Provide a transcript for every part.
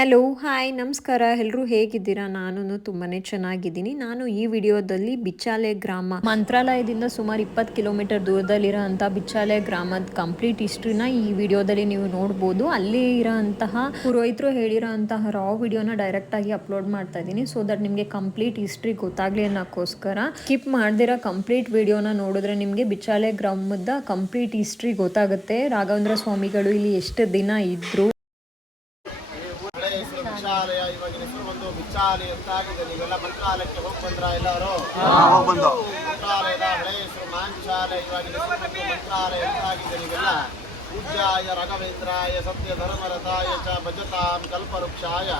Hello hi ನಮಸ್ಕಾರ. ಎಲ್ಲರೂ ಹೇಗಿದ್ದೀರಾ? ನಾನು ತುಂಬಾ ಚೆನ್ನಾಗಿದ್ದೀನಿ. ನಾನು ಈ ವಿಡಿಯೋದಲ್ಲಿ ಬಿಚ್ಚಾಲೆ ಗ್ರಾಮ ಮಂತ್ರಾಲಯದಿಂದ ಸುಮಾರು ಇಪ್ಪತ್ತು ಕಿಲೋಮೀಟರ್ ದೂರದಲ್ಲಿರೋ ಬಿಚ್ಚಾಲೆ ಗ್ರಾಮದ ಕಂಪ್ಲೀಟ್ ಹಿಸ್ಟ್ರಿನ ಈ ವಿಡಿಯೋದಲ್ಲಿ ನೀವು ನೋಡ್ಬೋದು. ಅಲ್ಲಿ ಇರೋಂತಹ ಪುರೋಹಿತರು ಹೇಳಿರೋ ಅಂತಹ ರಾ ವಿಡಿಯೋನ ಡೈರೆಕ್ಟ್ ಆಗಿ ಅಪ್ಲೋಡ್ ಮಾಡ್ತಾ ಇದ್ದೀನಿ. ಸೊ ದಟ್ ನಿಮಗೆ ಕಂಪ್ಲೀಟ್ ಹಿಸ್ಟ್ರಿ ಗೊತ್ತಾಗ್ಲಿ ಅನ್ನೋಕ್ಕೋಸ್ಕರ ಸ್ಕಿಪ್ ಮಾಡದಿರೋ ಕಂಪ್ಲೀಟ್ ವಿಡಿಯೋನ ನೋಡಿದ್ರೆ ನಿಮಗೆ ಬಿಚ್ಚಾಲೆ ಗ್ರಾಮದ ಕಂಪ್ಲೀಟ್ ಹಿಸ್ಟ್ರಿ ಗೊತ್ತಾಗುತ್ತೆ. ರಾಘವೇಂದ್ರ ಸ್ವಾಮಿಗಳು ಇಲ್ಲಿ ಎಷ್ಟು ದಿನ ಇದ್ರು. ವಿಚಾಲಯ ಇವಾಗಿನ ಹೆಸರು ಒಂದು ವಿಚಾಲಯ ಅಂತ ಆಗಿದೆ ನೀವೆಲ್ಲ ಮಂತ್ರಾಲಯಕ್ಕೆ ಹೋಗಿ ಬಂದ್ರ ಎಲ್ಲರೂ? ಮಂತ್ರಾಲಯದ ಹಳೆ ಹೆಸರು ಮಾಂಚಾಲಯ ಇವಾಗಿನ ಹೆಸರು ಮಂತ್ರಾಲಯ ಅಂತ ಆಗಿದೆ ನೀವೆಲ್ಲ. ಪೂಜ್ಯಾಯ ರಾಘವೇಂದ್ರಾಯ ಸತ್ಯ ಧರ್ಮರಥಾಯ ಚ ಭಜತಾಂ ಕಲ್ಪವೃಕ್ಷಾಯ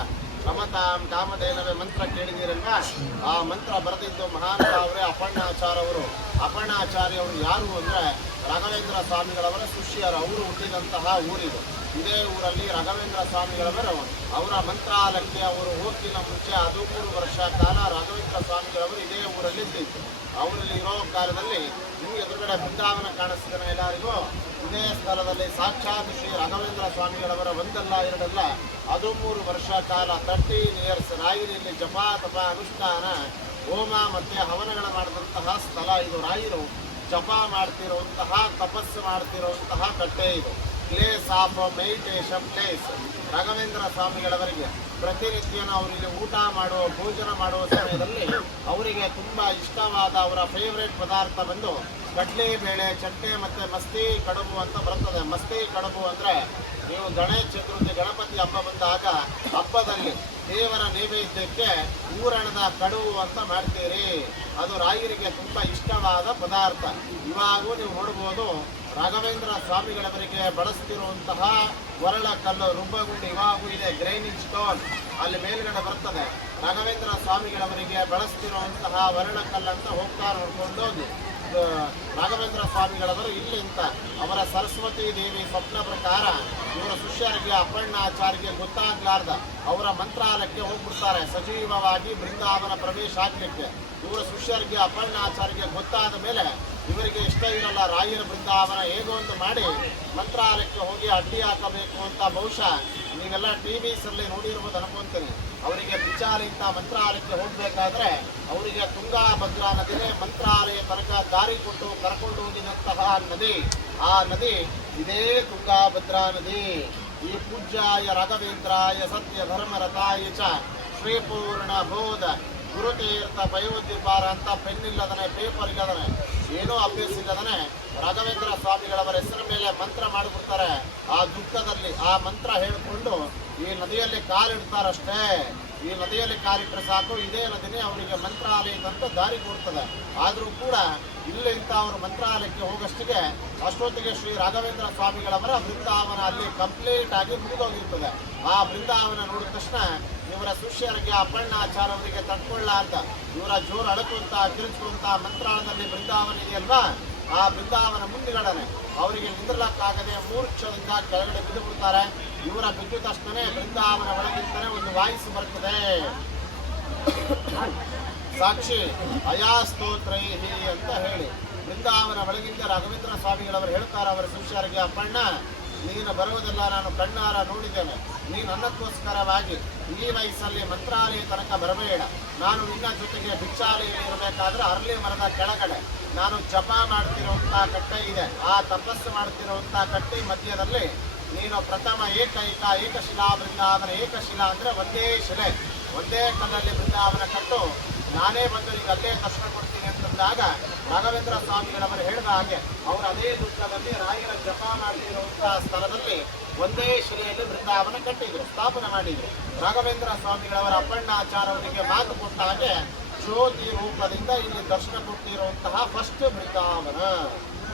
ರಮತಾಂ ಕಾಮಧೇನವೇ ಮಂತ್ರ ಕೇಳಿದಿರಲ್ವಾ ಆ ಮಂತ್ರ ಬರೆದಿದ್ದು ಅಪರ್ಣಾಚಾರ ಅವರು. ಅಪರ್ಣಾಚಾರ್ಯ ಅವರು ಯಾರು ಅಂದ್ರೆ ರಾಘವೇಂದ್ರ ಸ್ವಾಮಿಗಳವರ ಶಿಷ್ಯರು. ಅವರು ಹುಟ್ಟಿದಂತಹ ಊರಿದು. ಇದೇ ಊರಲ್ಲಿ ರಾಘವೇಂದ್ರ ಸ್ವಾಮಿಗಳವರು ಅವರ. ಮಂತ್ರಾಲಯಕ್ಕೆ ಅವರು ಹೋಗಿನ ಮುಂಚೆ ಹದಿಮೂರು ವರ್ಷ ಕಾಲ ರಾಘವೇಂದ್ರ ಸ್ವಾಮಿಗಳವರು ಇದೇ ಊರಲ್ಲಿ ಇದ್ದಿದ್ದು. ಅವರಲ್ಲಿ ಇರೋ ಕಾಲದಲ್ಲಿ ನೀವು ಎದುರುಗಡೆ ಬೃಂದಾವನ ಕಾಣಿಸ್ತಿದ್ದಾನೆ ಎಲ್ಲರಿಗೂ. ಇದೇ ಸ್ಥಳದಲ್ಲಿ ಸಾಕ್ಷಾತ್ ಶ್ರೀ ರಾಘವೇಂದ್ರ ಸ್ವಾಮಿಗಳವರ ಒಂದಲ್ಲ ಎರಡಲ್ಲ ಹದಿಮೂರು ವರ್ಷ ಕಾಲ ತರ್ಟೀನ್ ಇಯರ್ಸ್ ರಾಯಿನಲ್ಲಿ ಜಪ ತಪ ಅನುಷ್ಠಾನ, ಹೋಮ ಮತ್ತೆ ಹವನಗಳ ಮಾಡಿದಂತಹ ಸ್ಥಳ ಇದು. ರಾಯರು ಜಪ ಮಾಡ್ತಿರುವಂತಹ, ತಪಸ್ಸು ಮಾಡ್ತಿರುವಂತಹ ಕಟ್ಟೆ ಇದು. Place of meditation place Raghavendra ಸ್ವಾಮಿಗಳವರಿಗೆ ಪ್ರತಿನಿತ್ಯನೂ ಅವರಿಗೆ ಊಟ ಮಾಡುವ, ಭೋಜನ ಮಾಡುವ ಸಮಯದಲ್ಲಿ ಅವರಿಗೆ ತುಂಬಾ ಇಷ್ಟವಾದ ಅವರ ಫೇವ್ರೇಟ್ ಪದಾರ್ಥ ಬಂದು ಕಡ್ಲೆ ಬೇಳೆ, ಚಟ್ನಿ ಮತ್ತೆ ಮಸ್ತಿ ಕಡುಬು ಅಂತ ಬರ್ತದೆ. ಮಸ್ತಿ ಕಡುಬು ಅಂದ್ರೆ ನೀವು ಗಣೇಶ ಚತುರ್ಥಿ, ಗಣಪತಿ ಹಬ್ಬ ಬಂದಾಗ ಹಬ್ಬದಲ್ಲಿ ದೇವರ ನೈವೇದ್ಯಕ್ಕೆ ಊರಣದ ಕಡುಬು ಅಂತ ಮಾಡ್ತೀರಿ. ಅದು ರಾಯರಿಗೆ ತುಂಬಾ ಇಷ್ಟವಾದ ಪದಾರ್ಥ. ಇವಾಗೂ ನೀವು ನೋಡ್ಬೋದು ರಾಘವೇಂದ್ರ ಸ್ವಾಮಿಗಳವರಿಗೆ ಬಳಸ್ತಿರುವಂತಹ ಒರಳ ಕಲ್ಲು ರುಬ್ಬಗುಂಡಿ ಇವಾಗೂ ಇದೆ ಗ್ರೈನಿಂಗ್ ಸ್ಟೋನ್ ಅಲ್ಲಿ ಮೇಲ್ಗಡೆ ಬರ್ತದೆ. ರಾಘವೇಂದ್ರ ಸ್ವಾಮಿಗಳವರಿಗೆ ಬಳಸ್ತಿರುವಂತಹ ಅಂತ ಹೋಗ್ತಾ ನೋಡ್ಕೊಂಡು ಹೋಗಿ. ರಾಘವೇಂದ್ರ ಸ್ವಾಮಿಗಳವರು ಇಲ್ಲಿಂತ ಅವರ ಸರಸ್ವತಿ ದೇವಿ ಸ್ವಪ್ನ ಪ್ರಕಾರ ಇವರ ಶಿಷ್ಯರಿಗೆ ಅಪರ್ಣಾಚಾರ್ಯಗೆ ಗೊತ್ತಾಗ್ಲಾರ್ದ ಅವರ ಮಂತ್ರಾಲಯಕ್ಕೆ ಹೋಗ್ಬಿಡ್ತಾರೆ. ಸಜೀವವಾಗಿ ಬೃಂದಾವನ ಪ್ರವೇಶ ಆಗ್ಲಿಕ್ಕೆ. ಇವರ ಶಿಷ್ಯರಿಗೆ ಅಪರ್ಣಾಚಾರ್ಯಗೆ ಗೊತ್ತಾದ ಮೇಲೆ ಇವರಿಗೆ ಇಷ್ಟ ಇರಲ್ಲ. ರಾಯರ ಬೃಂದಾವನ ಹೇಗೋ ಒಂದು ಮಾಡಿ ಮಂತ್ರಾಲಯಕ್ಕೆ ಹೋಗಿ ಅಡ್ಡಿ ಹಾಕಬೇಕು ಅಂತ ಬಹುಶಃ ನೀವೆಲ್ಲ ಟಿ ವಿಸಲ್ಲಿ ನೋಡಿರ್ಬೋದು ಅನ್ಕೊಂತೀನಿ. ಅವರಿಗೆ ಬಿಚಾಲಿಂದ ಮಂತ್ರಾಲಯಕ್ಕೆ ಹೋಗಬೇಕಾದ್ರೆ ಅವರಿಗೆ ತುಂಗಾಭದ್ರಾ ನದಿನೇ ಮಂತ್ರಾಲಯ ತನಕ ದಾರಿ ಕೊಟ್ಟು ಕರ್ಕೊಂಡು ಹೋಗಿದಂತಹ ನದಿ. ಆ ನದಿ ಇದೇ ತುಂಗಾಭದ್ರಾ ನದಿ. ಈ ಪೂಜ್ಯಾಯ ರಾಘವೇಂದ್ರಾಯ ಸತ್ಯ ಧರ್ಮರಥಾಯ ಚ ಶ್ರೀಪೂರ್ಣ ಬೋಧ ಗುರುತೀರ್ಥ ಬಯೋದ್ಯಪಾರ ಅಂತ ಪೆನ್ ಇಲ್ಲದನೆ ಪೇಪರ್ ಇಲ್ಲದನೆ ಏನೂ ಅಭ್ಯಾಸ ಇಲ್ಲದನೆ ರಾಘವೇಂದ್ರ ಸ್ವಾಮಿಗಳವರ ಹೆಸರ ಮೇಲೆ ಮಂತ್ರ ಮಾಡಿಬಿಡ್ತಾರೆ. ಆ ದುಃಖದಲ್ಲಿ ಆ ಮಂತ್ರ ಹೇಳಿಕೊಂಡು ಈ ನದಿಯಲ್ಲಿ ಕಾಲಿಡ್ತಾರಷ್ಟೇ ಈ ನದಿಯಲ್ಲಿ ಕಾಲಿಟ್ಟರೆ ಸಾಕು, ಇದೇ ನದಿನೇ ಅವರಿಗೆ ಮಂತ್ರಾಲಯದಂತ ದಾರಿ ಕೊಡ್ತದೆ. ಆದರೂ ಕೂಡ ಇಲ್ಲಿಂದ ಅವರು ಮಂತ್ರಾಲಯಕ್ಕೆ ಹೋಗಷ್ಟಿಗೆ ಅಷ್ಟೊತ್ತಿಗೆ ಶ್ರೀ ರಾಘವೇಂದ್ರ ಸ್ವಾಮಿಗಳವರ ಬೃಂದಾವನ ಅಲ್ಲಿ ಕಂಪ್ಲೀಟ್ ಆಗಿ ಮುಗಿದೋಗಿರ್ತದೆ. ಆ ಬೃಂದಾವನ ನೋಡಿದ ತಕ್ಷಣ ಇವರ ಶಿಷ್ಯರಿಗೆ ಅಪರ್ಣಾಚಾರ ಅವರಿಗೆ ಅಂತ ಇವರ ಜೋರು ಅಳಕುವಂತ ತಿರುಚುವಂತ ಮಂತ್ರಾಲಯದಲ್ಲಿ ಬೃಂದಾವನ ಇದೆಯಲ್ವಾ ಆ ಬೃಂದಾವನ ಮುಂದುಗಡನೆ ಅವರಿಗೆ ನಿಂದಿರ್ಲಕ್ಕಾಗದೆ ಮೂರ್ಛದಿಂದ ಕೆಳಗಡೆ ಬಿದ್ದು ಬಿಡ್ತಾರೆ. ಇವರ ಬಿದ್ದು ತಕ್ಷಣ ಬೃಂದಾವನ ಒಳಗಿಂದನೇ ಒಂದು ವಾಯ್ಸ್ ಬರ್ತದೆ. ಸಾಕ್ಷಿ, ಅಯಾಸ್ತೋತ್ರೈ ಅಂತ ಹೇಳಿ. ಬೃಂದಾವನ ಒಳಗಿಂದ ರಾಘವೇಂದ್ರ ಸ್ವಾಮಿಗಳವರು ಹೇಳ್ತಾರೆ, ಅವರ ಶಿಷ್ಯರಿಗೆ ಅಪ್ಪಣ್ಣ ನೀನು ಬರುವುದಿಲ್ಲ, ನಾನು ಕಣ್ಣಾರ ನೋಡಿದ್ದೇನೆ. ನೀನು ಅನ್ನಕ್ಕೋಸ್ಕರವಾಗಿ ಈ ವಯಸ್ಸಲ್ಲಿ ಮಂತ್ರಾಲಯ ತನಕ ಬರಬೇಡ. ನಾನು ನಿನ್ನ ಜೊತೆಗೆ ಭಿಕ್ಷಾಲಯ ಇರಬೇಕಾದ್ರೆ ಅರಳಿ ಮರದ ಕೆಳಗಡೆ. ನಾನು ಜಪ ಮಾಡ್ತಿರುವಂಥ ಕಟ್ಟೆ ಇದೆ. ಆ ತಪಸ್ಸು ಮಾಡ್ತಿರುವಂಥ ಕಟ್ಟೆ ಮಧ್ಯದಲ್ಲಿ ನೀನು ಪ್ರಥಮ ಏಕೈಕ ಏಕಶಿಲಾ ಬೃಂದಾವನ ಏಕಶಿಲಾ ಅಂದ್ರೆ ಒಂದೇ ಶಿಲೆ. ಒಂದೇ ಕಲ್ಲಲ್ಲಿ ಬೃಂದಾವನ ಕಟ್ಟು. ನಾನೇ ಬಂದು ನಿಂಗೆ ಅಲ್ಲೇ ದರ್ಶನ ಕೊಡ್ತೀನಿ. ಅಂತಂದಾಗ ರಾಘವೇಂದ್ರ ಸ್ವಾಮಿಗಳವರು ಹೇಳಿದ ಹಾಗೆ ಅವರು ಅದೇ ದುಃಖದಲ್ಲಿ ರಾಯರ ಜಪ ಮಾಡ್ತಿರುವಂತಹ ಸ್ಥಳದಲ್ಲಿ ಒಂದೇ ಶಿಲೆಯಲ್ಲಿ ಬೃಂದಾವನ ಕಟ್ಟಿದ್ರು, ಸ್ಥಾಪನೆ ಮಾಡಿದ್ರು. ರಾಘವೇಂದ್ರ ಸ್ವಾಮಿಗಳವರ ಅಪ್ಪಣ್ಣ ಅವರಿಗೆ ಮಾತು ಕೊಟ್ಟ ಹಾಗೆ ಜ್ಯೋತಿ ರೂಪದಿಂದ ಇಲ್ಲಿ ದರ್ಶನ ಕೊಟ್ಟಿರುವಂತಹ ಫಸ್ಟ್ ಬೃಂದಾವನ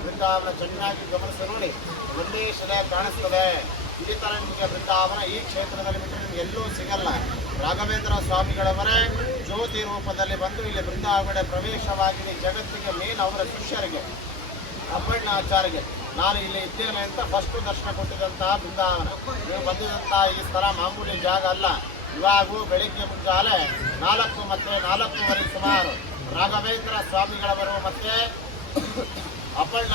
ಬೃಂದಾವನ ಚೆನ್ನಾಗಿ ಗಮನಿಸಿ ನೋಡಿ, ಒಂದೇ ಶಿಲೆ ಕಾಣಿಸ್ತದೆ. ಈ ತರ ನಿಮಗೆ ಬೃಂದಾವನ ಈ ಕ್ಷೇತ್ರದಲ್ಲಿ ಬಿಟ್ಟರೆ ಎಲ್ಲೂ ಸಿಗಲ್ಲ. ರಾಘವೇಂದ್ರ ಸ್ವಾಮಿಗಳವರೇ ಜ್ಯೋತಿ ರೂಪದಲ್ಲಿ ಬಂದು ಇಲ್ಲಿ ಬೃಂದಾವನ ಪ್ರವೇಶವಾಗಿ ಜಗತ್ತಿಗೆ ಮೇನ್ ಅವರ ಶಿಷ್ಯರಿಗೆ ಅಪ್ಪಣ್ಣಾಚಾರ್ಯಗೆ ನಾನು ಇಲ್ಲಿ ಇದ್ದೇನೆ ಅಂತ ಫಸ್ಟ್ ದರ್ಶನ ಕೊಟ್ಟಿದಂತಹ ಬೃಂದಾವನ. ನೀವು ಬಂದಿದಂತಹ ಈ ಸ್ಥಳ ಮಾಮೂಲಿ ಜಾಗ ಅಲ್ಲ. ಇವಾಗೂ ಬೆಳಿಗ್ಗೆ ಮುಂಜಾನೆ ನಾಲ್ಕು ಮತ್ತೆ ನಾಲ್ಕೂವರೆ ಸುಮಾರು ರಾಘವೇಂದ್ರ ಸ್ವಾಮಿಗಳವರು ಮತ್ತೆ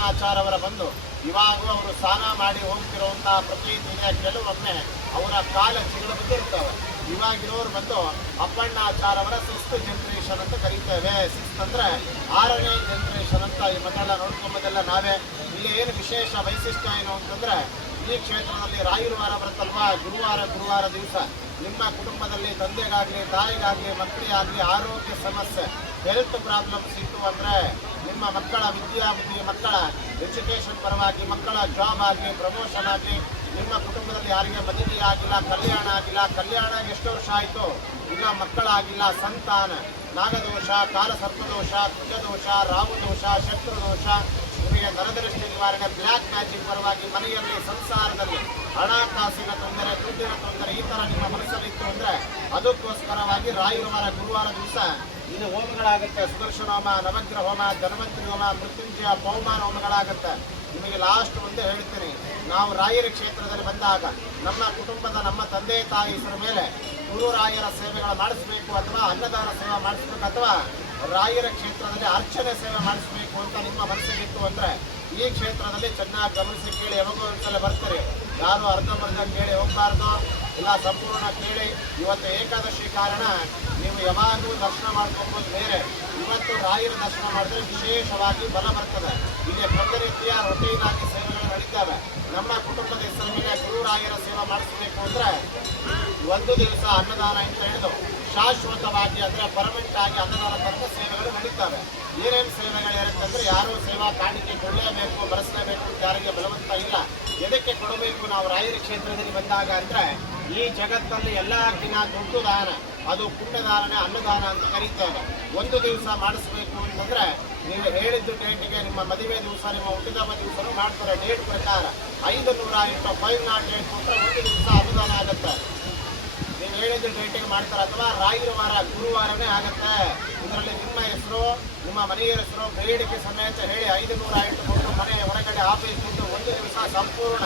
ಆಚಾರವರ ಬಂದು ಇವಾಗೂ ಅವರು ಸ್ನಾನ ಮಾಡಿ ಹೋಗ್ತಿರುವಂತಹ ಪ್ರತಿ ದಿನ ಕೆಲವೊಮ್ಮೆ ಅವರ ಕಾಲ ಚಿಗಳು ಬಿದ್ದಿರ್ತವೆ. ಇವಾಗಿರೋರು ಬಂದು ಅಪ್ಪಣ್ಣಾಚಾರ್ ಅವರ ಸಿಕ್ಸ್ತ್ ಜನರೇಷನ್ ಅಂತ ಕರೀತೇವೆ. ಸಿಕ್ಸ್ತ್ ಅಂದ್ರೆ ಆರನೇ ಜನರೇಷನ್ ಅಂತ ಈ ಮನೆಲ್ಲ ನೋಡ್ಕೊಂಬದೆಲ್ಲ ನಾವೇ. ಇಲ್ಲಿ ಏನು ವಿಶೇಷ ವೈಶಿಷ್ಟ್ಯ ಏನು ಅಂತಂದ್ರೆ ಈ ಕ್ಷೇತ್ರದಲ್ಲಿ ರಾಯುರು ಬರುತ್ತಲ್ವಾ? ಗುರುವಾರ ಗುರುವಾರ ದಿವಸ. ನಿಮ್ಮ ಕುಟುಂಬದಲ್ಲಿ ತಂದೆಗಾಗ್ಲಿ, ತಾಯಿಗಾಗ್ಲಿ, ಮಕ್ಕಳಿಗಾಗ್ಲಿ ಆರೋಗ್ಯ ಸಮಸ್ಯೆ ಹೆಲ್ತ್ ಪ್ರಾಬ್ಲಮ್ಸ್ ಇತ್ತು ಅಂದ್ರೆ ನಿಮ್ಮ ಮಕ್ಕಳ ವಿದ್ಯಾಬುದ್ಧಿ ಮಕ್ಕಳ ಎಜುಕೇಶನ್ ಪರವಾಗಿ ಮಕ್ಕಳ ಜಾಬ್ ಆಗಲಿ ಪ್ರಮೋಷನ್ ಆಗಲಿ ನಿಮ್ಮ ಕುಟುಂಬದಲ್ಲಿ ಯಾರಿಗೆ ಮದುವೆ ಆಗಿಲ್ಲ, ಕಲ್ಯಾಣ ಆಗಿಲ್ಲ, ಕಲ್ಯಾಣ ಎಷ್ಟು ವರ್ಷ ಆಯಿತು, ಇಲ್ಲ ಮಕ್ಕಳಾಗಿಲ್ಲ, ಸಂತಾನ, ನಾಗದೋಷ, ಕಾಲಸರ್ಪದೋಷ, ಕುಜದೋಷ, ರಾಹುದೋಷ, ಶತ್ರುದೋಷ, ನಿಮಗೆ ನರದೃಷ್ಟಿ ನಿವಾರಣೆ, ಬ್ಲ್ಯಾಕ್ ಮ್ಯಾಜಿಕ್ ಪರವಾಗಿ ಮನೆಯಲ್ಲಿ, ಸಂಸಾರದಲ್ಲಿ ಹಣಕಾಸಿನ ತೊಂದರೆ, ದುಡ್ಡಿನ ತೊಂದರೆ ಈ ತರ ನಿಮ್ಮ ಮನಸ್ಸಲ್ಲಿತ್ತು ಅಂದ್ರೆ ಅದಕ್ಕೋಸ್ಕರವಾಗಿ ರಾಯುವಾರ ಗುರುವಾರ ದಿವಸ ಇದು ಹೋಮಗಳಾಗುತ್ತೆ. ಸುದರ್ಶನ ಹೋಮ ನವಗ್ರಹ ಹೋಮ, ಧನ್ವಂತರಿ ಹೋಮ, ಮೃತ್ಯುಂಜಯ ಬಹುಮಾನ ಹೋಮಗಳಾಗುತ್ತೆ. ನಿಮಗೆ ಲಾಸ್ಟ್ ಒಂದು ಹೇಳ್ತೀನಿ. ನಾವು ರಾಯರ ಕ್ಷೇತ್ರದಲ್ಲಿ ಬಂದಾಗ ನಮ್ಮ ಕುಟುಂಬದ ನಮ್ಮ ತಂದೆ, ತಾಯಿ ಇದರ ಮೇಲೆ ಗುರು ರಾಯರ ಸೇವೆಗಳು ಮಾಡಿಸ್ಬೇಕು ಅಥವಾ ಅನ್ನದಾನ ಸೇವೆ ಮಾಡಿಸ್ಬೇಕು ಅಥವಾ ರಾಯರ ಕ್ಷೇತ್ರದಲ್ಲಿ ಅರ್ಚನೆ ಸೇವೆ ಮಾಡಿಸ್ಬೇಕು ಅಂತ ನಿಮ್ಮ ಮನಸ್ಸಿಗಿತ್ತು ಅಂದ್ರೆ ಈ ಕ್ಷೇತ್ರದಲ್ಲಿ ಚೆನ್ನಾಗಿ ಗಮನಿಸಿ ಕೇಳಿ ಯಾವಾಗೋ ಒಂದ್ಸಲ ಬರ್ತಾರೆ. ಯಾರು ಅರ್ಧಂಬರ್ಧ ಕೇಳಿ ಹೋಗ್ಬಾರ್ದು, ಇಲ್ಲ ಸಂಪೂರ್ಣ ಕೇಳಿ, ಇವತ್ತು ಏಕಾದಶಿ ಕಾರಣ ನೀವು ಯಾವಾಗಲೂ ದರ್ಶನ ಮಾಡ್ಕೊಂಬೋದು ಬೇರೆ. ಇವತ್ತು ರಾಯರ ದರ್ಶನ ಮಾಡಿದ್ರೆ ವಿಶೇಷವಾಗಿ ಬಲ ಬರ್ತದೆ. ಇಲ್ಲಿ ಪ್ರತಿ ರೀತಿಯ ರೊಟೀನಾಗಿ ಸೇವೆಗಳು ನಡೀತವೆ. ನಮ್ಮ ಕುಟುಂಬದ ಹೆಸರ ಮೇಲೆ ಗುರು ರಾಯರ ಸೇವೆ ಮಾಡಿಸಬೇಕು ಅಂದ್ರೆ ಒಂದು ದಿವಸ ಅನ್ನದಾನ ಅಂತ ಹೇಳಿದು ಶಾಶ್ವತವಾಗಿ ಅಂದ್ರೆ ಪರ್ಮನೆಂಟ್ ಆಗಿ ಅನ್ನದಾನ ತನಕ ಸೇವೆಗಳು ನಡೀತವೆ. ಏನೇನು ಸೇವೆಗಳು ಇರುತ್ತಂದ್ರೆ ಯಾರು ಸೇವಾ ಕಾಣಿಕೆ ಕೊಡಲೇಬೇಕು, ಬಳಸಲೇಬೇಕು ಯಾರಿಗೆ ಬಲವಂತ ಇಲ್ಲ. ಎದಕ್ಕೆ ಕೊಡಬೇಕು? ನಾವು ರಾಯರ ಕ್ಷೇತ್ರದಲ್ಲಿ ಬಂದಾಗ ಅಂದ್ರೆ ಈ ಜಗತ್ತಲ್ಲಿ ಎಲ್ಲ ದಿನ ದುಡ್ಡು ದಾನ ಅದು ಪುಣ್ಯದಾನ ಅನ್ನದಾನ ಅಂತ ಕರೀತೇವೆ ಒಂದು ದಿವಸ ಮಾಡಿಸ್ಬೇಕು ಅಂತಂದ್ರೆ ನೀವು ಹೇಳಿದ್ದು ಡೇಟ್ಗೆ ನಿಮ್ಮ ಮದುವೆ ದಿವಸ, ನಿಮ್ಮ ಹುಟ್ಟಿದ ದಿವಸನೂ ಮಾಡ್ತಾರೆ. ಡೇಟ್ ಪ್ರಕಾರ ಐದು ನೂರ ಇಂಟು ಫೈವ್ ನಾಟ್ ಕೊಟ್ಟರೆ ಒಂದು ದಿವಸ ಅನುದಾನ ಆಗುತ್ತೆ. ಹೇಳಿದ ಡೇಟಿಗೆ ಮಾಡ್ತಾರೆ ಅಥವಾ ರಾಯರ ಗುರುವಾರವೇ ಆಗುತ್ತೆ. ಇದರಲ್ಲಿ ನಿಮ್ಮ ಹೆಸರು, ನಿಮ್ಮ ಮನೆಯ ಹೆಸರು, ಬೇಡಿಕೆ ಸಮೇತ ಹೇಳಿ ಐದು ನೂರ ಎಂಟು ಕೊಟ್ಟು ಮನೆ ಹೊರಗಡೆ ಆಫೀಸ್ ಬಿಟ್ಟು ಒಂದು ದಿವಸ ಸಂಪೂರ್ಣ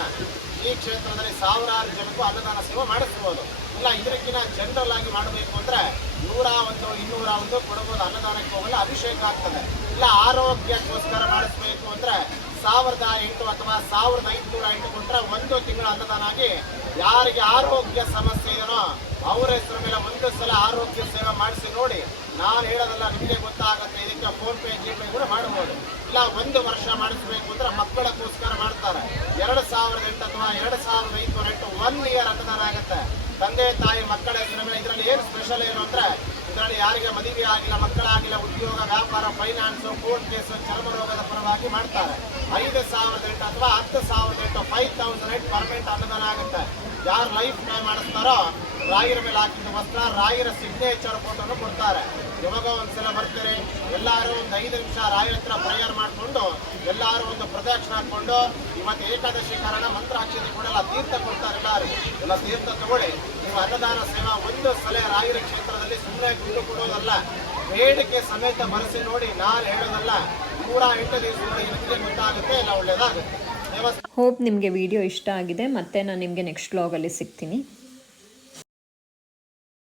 ಈ ಕ್ಷೇತ್ರದಲ್ಲಿ ಸಾವಿರಾರು ಜನಕ್ಕೂ ಅನ್ನದಾನ ಸೇವೆ ಮಾಡಿಸ್ಬೋದು. ಇಲ್ಲ, ಇದಕ್ಕಿಂತ ಜನರಲ್ ಆಗಿ ಮಾಡಬೇಕು ಅಂದ್ರೆ ನೂರ ಒಂದು, ಇನ್ನೂರ ಒಂದು ಕೊಡಬಹುದು ಅನ್ನದಾನಕ್ಕೆ ಹೋಗಲ್ಲ, ಅಭಿಷೇಕ ಆಗ್ತದೆ. ಇಲ್ಲ, ಆರೋಗ್ಯಕ್ಕೋಸ್ಕರ ಮಾಡಿಸ್ಬೇಕು ಅಂದ್ರೆ ಸಾವಿರದ ಎಂಟು ಅಥವಾ ಸಾವಿರದ ಐನೂರ ಎಂಟು ಕೊಟ್ಟರೆ ಒಂದು ತಿಂಗಳ ಅನ್ನದಾನ ಆಗಿ ಯಾರಿಗೆ ಆರೋಗ್ಯ ಸಮಸ್ಯೆ ಇದೆಯೋ ಅವರ ಹೆಸರು ಮೇಲೆ ಒಂದು ಸಲ ಆರೋಗ್ಯ ಸೇವೆ ಮಾಡಿಸಿ ನೋಡಿ. ನಾನು ಹೇಳೋದಲ್ಲ, ನಿಮಗೆ ಗೊತ್ತಾಗುತ್ತೆ, ಇದಕ್ಕೆ ಫೋನ್ ಪೇ ಜಿ ಪೇ ಕೂಡ ಮಾಡಬಹುದು ಇಲ್ಲ, ಒಂದು ವರ್ಷ ಮಾಡಿಸ್ಬೇಕು ಅಂದ್ರೆ ಮಕ್ಕಳಕ್ಕೋಸ್ಕರ ಮಾಡ್ತಾರೆ. ಎರಡು ಸಾವಿರದ ಎಂಟು ಅಥವಾ ಎರಡು ಸಾವಿರದ ಐದುನೂರ ಎಂಟು ಒನ್ ಇಯರ್ ಅನ್ನದಾನ ಆಗುತ್ತೆ. ತಂದೆ, ತಾಯಿ, ಮಕ್ಕಳ ಹೆಸರ ಮೇಲೆ ಇದರಲ್ಲಿ ಏನು ಸ್ಪೆಷಲ್ ಏನು ಅಂದ್ರೆ ಇದರಲ್ಲಿ ಯಾರಿಗೆ ಮದುವೆ ಆಗಿಲ್ಲ, ಮಕ್ಕಳಾಗಿಲ್ಲ, ಉದ್ಯೋಗ, ವ್ಯಾಪಾರ ಫೈನಾನ್ಸ್ ಕೋರ್ಟ್ ಕೇಸ್ ಚರ್ಮ ರೋಗದ ಪರವಾಗಿ ಮಾಡ್ತಾರೆ. ಐದು ಸಾವಿರದ ಎಂಟು ಅಥವಾ ಹತ್ತು ಸಾವಿರದ ಎಂಟು ಫೈವ್ ತೌಸಂಡ್ ಏಟ್ ಪರ್ಮನೆಂಟ್ ಅನುದಾನ ಆಗುತ್ತೆ. ಯಾರು ಲೈಫ್ ಟೈಮ್ ಮಾಡಿಸ್ತಾರೋ ರಾಯರ ಮೇಲೆ ಹಾಕಿದ ವಸ್ತ್ರ, ರಾಯರ ಸಿಗ್ನೇಚರ್ ಫೋಟೋನು ಕೊಡ್ತಾರೆ. ಯಾವಾಗ ಒಂದ್ಸಲ ಬರ್ತಾರೆ. ಎಲ್ಲರೂ ಒಂದು ಐದು ನಿಮಿಷ ರಾಯರ ಹತ್ರ ಪ್ರೇಯರ್ ಮಾಡಿಕೊಂಡು, ಎಲ್ಲರೂ ಒಂದು ಪ್ರದಕ್ಷಿಣೆ ಹಾಕೊಂಡು ಇವತ್ತು ಏಕಾದಶಿ ಕಾರಣ ಮಂತ್ರಾಕ್ಷತೆ ಕೊಡಲ್ಲ, ತೀರ್ಥ ಕೊಡ್ತಾರೆ ಎಲ್ಲರೂ. ಎಲ್ಲ ತೀರ್ಥ ತಗೊಳ್ಳಿ. ನೀವು ಅನ್ನದಾನ ಸೇವಾ ಒಂದು ಸಲ ರಾಯರ ಕ್ಷೇತ್ರದಲ್ಲಿ ಸುಮ್ಮನೆ ಗುಂಡು ಕೊಡೋದಲ್ಲ. ಬೇಡಿಕೆ ಸಮೇತ ಬರೆಸಿ ನೋಡಿ ನಾನು ಹೇಳೋದಲ್ಲ. ನೂರ ಎಂಟು ದಿವಸದಲ್ಲಿ ನಿಮಗೆ ಗೊತ್ತಾಗುತ್ತೆ, ಎಲ್ಲ ಒಳ್ಳೇದಾಗುತ್ತೆ. ಹೋಪ್ ನಿಮಗೆ ವಿಡಿಯೋ ಇಷ್ಟ ಆಗಿದೆ. ಮತ್ತೆ ನಾನು ನಿಮಗೆ ನೆಕ್ಸ್ಟ್ ವ್ಲಾಗಲ್ಲಿ ಸಿಗ್ತೀನಿ.